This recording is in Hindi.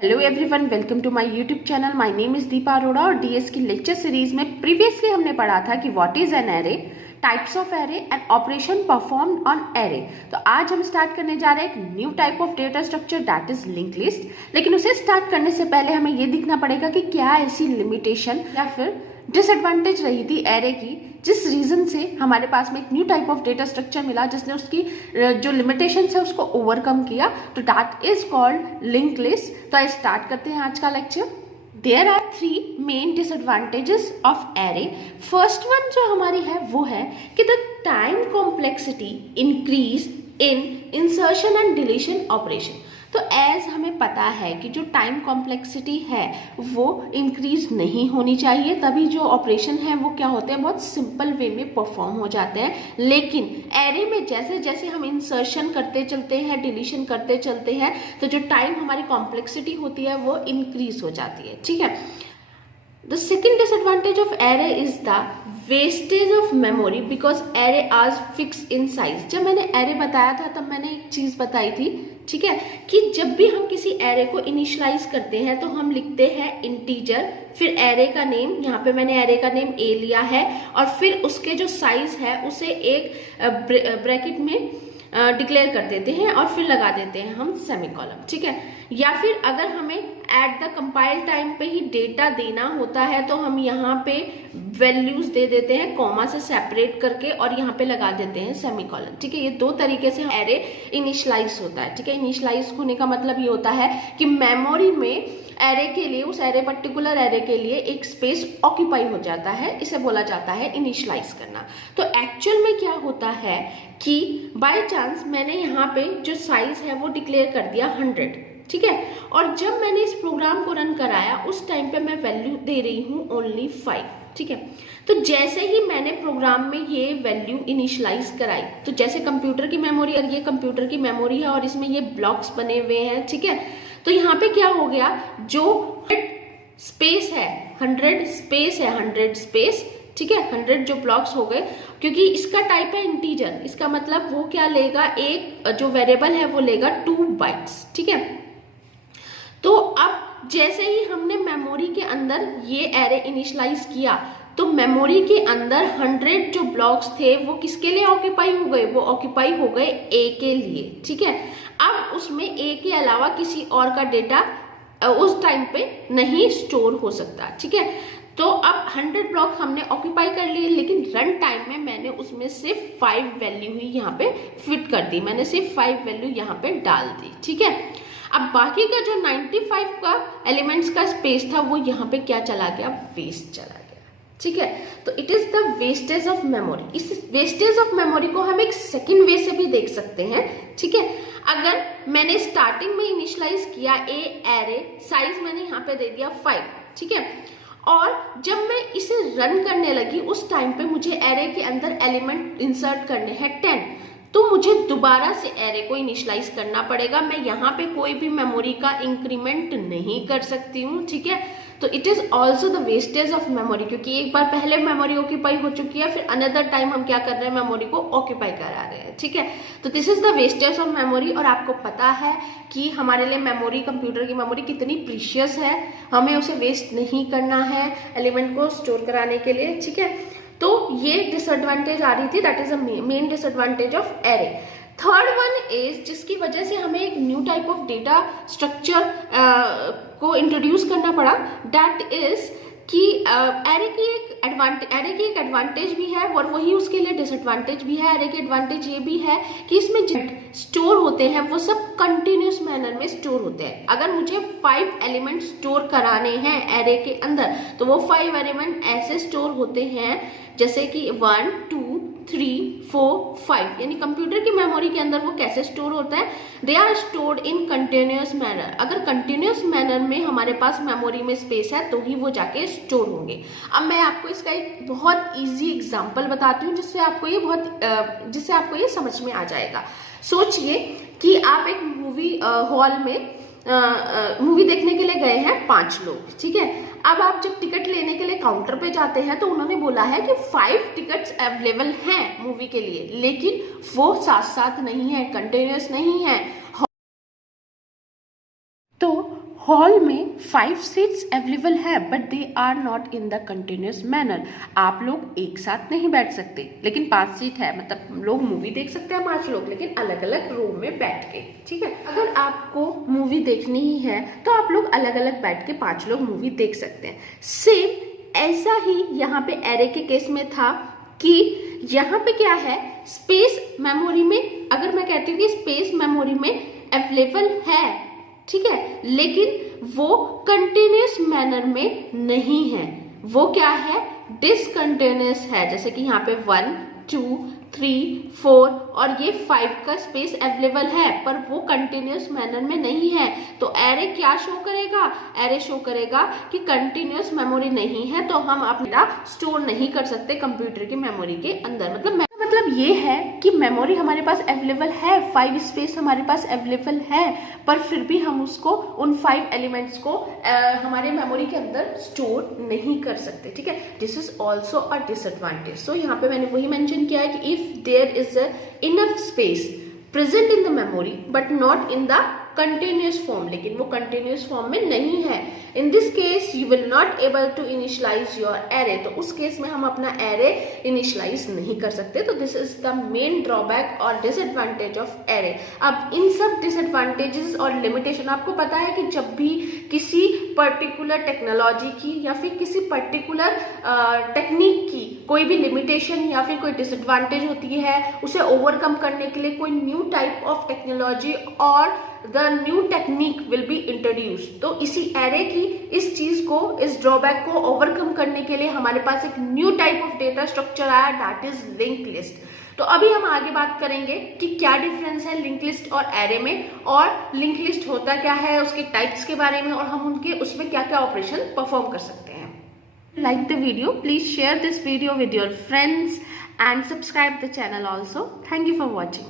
Hello everyone, welcome to my YouTube channel. My name is Deepa Arora और डीएस की लेक्चर सीरीज में प्रीवियसली हमने पढ़ा था कि what is an array, types of array and operation performed on array. तो आज हम स्टार्ट करने जा रहे हैं एक new type of data structure, that is link list. लेकिन उसे स्टार्ट करने से पहले हमें ये देखना पड़ेगा कि क्या ऐसी लिमिटेशन या फिर डिसएडवांटेज रही थी एरे की, जिस रीजन से हमारे पास में एक new type of data structure मिला जिसने उसकी जो लिमिटेशन है उसको ओवरकम किया। तो that is called link list. तो आई स्टार्ट करते हैं आज का लेक्चर। There are 3 main disadvantages of array. First one जो हमारी है वो है कि the time complexity increase in insertion and deletion operation. तो एज हमें पता है कि जो टाइम कॉम्प्लेक्सिटी है वो इंक्रीज नहीं होनी चाहिए, तभी जो ऑपरेशन है वो क्या होते हैं, बहुत सिंपल वे में परफॉर्म हो जाते हैं। लेकिन एरे में जैसे जैसे हम इंसर्शन करते चलते हैं, डिलीशन करते चलते हैं, तो जो टाइम हमारी कॉम्प्लेक्सिटी होती है वो इंक्रीज हो जाती है। ठीक है। The second disadvantage of array is the wastage of memory because array are fixed in size। जब मैंने array बताया था तब मैंने एक चीज बताई थी, ठीक है, कि जब भी हम किसी array को इनिशियलाइज करते हैं तो हम लिखते हैं इंटीजर, फिर array का नेम, यहाँ पे मैंने array का नेम a लिया है, और फिर उसके जो साइज है उसे एक ब्रैकेट में डिक्लेयर कर देते हैं और फिर लगा देते हैं हम सेमीकोलन। ठीक है। या फिर अगर हमें एट द कंपाइल टाइम पे ही डेटा देना होता है तो हम यहाँ पे वैल्यूज दे देते हैं कॉमा से सेपरेट करके और यहाँ पे लगा देते हैं सेमीकोलन। ठीक है। ये दो तरीके से एरे इनिशियलाइज होता है। ठीक है। इनिशियलाइज होने का मतलब ये होता है कि मेमोरी में एरे के लिए, उस एरे पर्टिकुलर एरे के लिए एक स्पेस ऑक्यूपाई हो जाता है, इसे बोला जाता है इनिशियलाइज करना। तो एक्चुअल में क्या होता है कि बाय चांस मैंने यहाँ पे जो साइज है वो डिक्लेयर कर दिया 100, ठीक है, और जब मैंने इस प्रोग्राम को रन कराया उस टाइम पे मैं वैल्यू दे रही हूँ ओनली 5। ठीक है। तो जैसे ही मैंने प्रोग्राम में ये वैल्यू इनिशियलाइज कराई, तो जैसे कंप्यूटर की मेमोरी, और ये कंप्यूटर की मेमोरी है और इसमें ये ब्लॉक्स बने हुए हैं, ठीक है, तो यहाँ पे क्या हो गया, जो स्पेस है 100 स्पेस है 100 स्पेस, ठीक है, 100 जो ब्लॉक्स हो गए, क्योंकि इसका टाइप है इंटीजर, इसका मतलब वो क्या लेगा, एक जो वेरिएबल है वो लेगा 2 बाइट्स। ठीक है। तो अब जैसे ही हमने मेमोरी के अंदर ये एरे इनिशियलाइज किया तो मेमोरी के अंदर 100 जो ब्लॉक्स थे वो किसके लिए ऑक्यूपाई हो गए, वो ऑक्यूपाई हो गए ए के लिए। ठीक है। अब उसमें ए के अलावा किसी और का डेटा उस टाइम पे नहीं स्टोर हो सकता। ठीक है। तो अब 100 ब्लॉक हमने ऑक्यूपाई कर लिए, लेकिन रन टाइम में मैंने उसमें सिर्फ 5 वैल्यू ही यहाँ पे फिट कर दी, मैंने सिर्फ 5 वैल्यू यहाँ पे डाल दी। ठीक है। अब बाकी का जो 95 का एलिमेंट्स का स्पेस था वो यहाँ पे क्या चला गया, वेस्ट चला गया। ठीक है। तो it is the wastage of memory. इस वेस्टेज ऑफ मेमोरी को हम एक सेकेंड वे से भी देख सकते हैं। ठीक है। अगर मैंने स्टार्टिंग में इनिशियलाइज किया ए एरे, साइज मैंने यहाँ पे दे दिया 5, ठीक है, और जब मैं इसे रन करने लगी उस टाइम पे मुझे एरे के अंदर एलिमेंट इंसर्ट करने हैं 10, तो मुझे दोबारा से एरे को इनिशियलाइज करना पड़ेगा। मैं यहाँ पे कोई भी मेमोरी का इंक्रीमेंट नहीं कर सकती हूँ। ठीक है। तो it is also the wastage of memory, क्योंकि एक बार पहले मेमोरी ऑक्यूपाई हो चुकी है, फिर अनदर टाइम हम क्या कर रहे हैं, मेमोरी को ऑक्यूपाई करा रहे हैं। ठीक है। तो this is the wastage of memory. और आपको पता है कि हमारे लिए मेमोरी, कंप्यूटर की मेमोरी कितनी प्रीशियस है, हमें उसे वेस्ट नहीं करना है एलिमेंट को स्टोर कराने के लिए। ठीक है। तो ये डिसएडवांटेज आ रही थी, that is a main disadvantage of array. Third one is, जिसकी वजह से हमें एक new type of data structure को इंट्रोड्यूस करना पड़ा, दैट इज कि एरे की एक एडवांटेज भी है और वही उसके लिए डिसएडवांटेज भी है। एरे की एडवांटेज ये भी है कि इसमें जो स्टोर होते हैं वो सब कंटिन्यूस मैनर में स्टोर होते हैं। अगर मुझे 5 एलिमेंट स्टोर कराने हैं एरे के अंदर तो वो 5 एलिमेंट ऐसे स्टोर होते हैं जैसे कि 1 2 3 4 5, यानी कंप्यूटर की मेमोरी के अंदर वो कैसे स्टोर होता है, they are stored in continuous manner. अगर कंटिन्यूस मैनर में हमारे पास मेमोरी में स्पेस है तो ही वो जाके स्टोर होंगे। अब मैं आपको इसका एक बहुत इजी एग्जांपल बताती हूँ जिससे आपको ये समझ में आ जाएगा। सोचिए कि आप एक मूवी हॉल में मूवी देखने के लिए गए हैं 5 लोग। ठीक है। अब आप जब टिकट लेने के लिए काउंटर पे जाते हैं तो उन्होंने बोला है कि 5 टिकट्स अवेलेबल हैं मूवी के लिए, लेकिन वो साथ साथ नहीं है, कंटिन्यूस नहीं है। तो हॉल में 5 सीट्स अवेलेबल है but they are not in the continuous manner. आप लोग एक साथ नहीं बैठ सकते, लेकिन 5 सीट है, मतलब लोग मूवी देख सकते हैं 5 लोग, लेकिन अलग अलग रूम में बैठ के। ठीक है, अगर आपको मूवी देखनी ही है तो आप लोग अलग अलग बैठ के 5 लोग मूवी देख सकते हैं। सेम ऐसा ही यहाँ पे एरे के केस में था कि यहाँ पे क्या है, स्पेस मेमोरी में, अगर मैं कहती हूँ कि स्पेस मेमोरी में अवेलेबल है, ठीक है, लेकिन वो कंटिन्यूस मैनर में नहीं है, वो क्या है, डिसकंटिन्यूस है। जैसे कि यहाँ पे 1 2 3 4 और ये 5 का स्पेस अवेलेबल है पर वो कंटिन्यूस मैनर में नहीं है। तो एरे क्या शो करेगा, एरे शो करेगा कि कंटिन्यूस मेमोरी नहीं है, तो हम अपना स्टोर नहीं कर सकते कंप्यूटर की मेमोरी के अंदर। मतलब ये है कि मेमोरी हमारे पास अवेलेबल है, 5 स्पेस हमारे पास अवेलेबल है, पर फिर भी हम उसको उन 5 एलिमेंट्स को हमारे मेमोरी के अंदर स्टोर नहीं कर सकते। ठीक है, this is also a disadvantage. So यहाँ पे मैंने वही मेंशन किया है कि if there is enough space present in the memory but not in the continuous form, लेकिन वो कंटिन्यूस फॉर्म में नहीं है, in this case you will not able to initialise your array. तो उस केस में हम अपना एरे इनिशियलाइज नहीं कर सकते। तो this is the main drawback और डिसएडवांटेज ऑफ एरे। अब इन सब डिसएडवांटेजेस और लिमिटेशन, आपको पता है कि जब भी किसी पर्टिकुलर टेक्नोलॉजी की या फिर किसी पर्टिकुलर टेक्निक की कोई भी लिमिटेशन या फिर कोई डिसएडवांटेज होती है, उसे ओवरकम करने के लिए कोई न्यू टाइप ऑफ टेक्नोलॉजी और the new technique will be introduce. तो इसी एरे की इस चीज को, इस ड्रॉबैक को ओवरकम करने के लिए हमारे पास एक new type of data structure आया, दैट इज लिंक लिस्ट। तो अभी हम आगे बात करेंगे कि क्या डिफरेंस है लिंक लिस्ट और एरे में, और लिंक लिस्ट होता क्या है, उसके टाइप्स के बारे में, और हम उनके उसमें क्या क्या ऑपरेशन परफॉर्म कर सकते हैं। Like the video, please share this video with your friends and subscribe the channel also. Thank you for watching.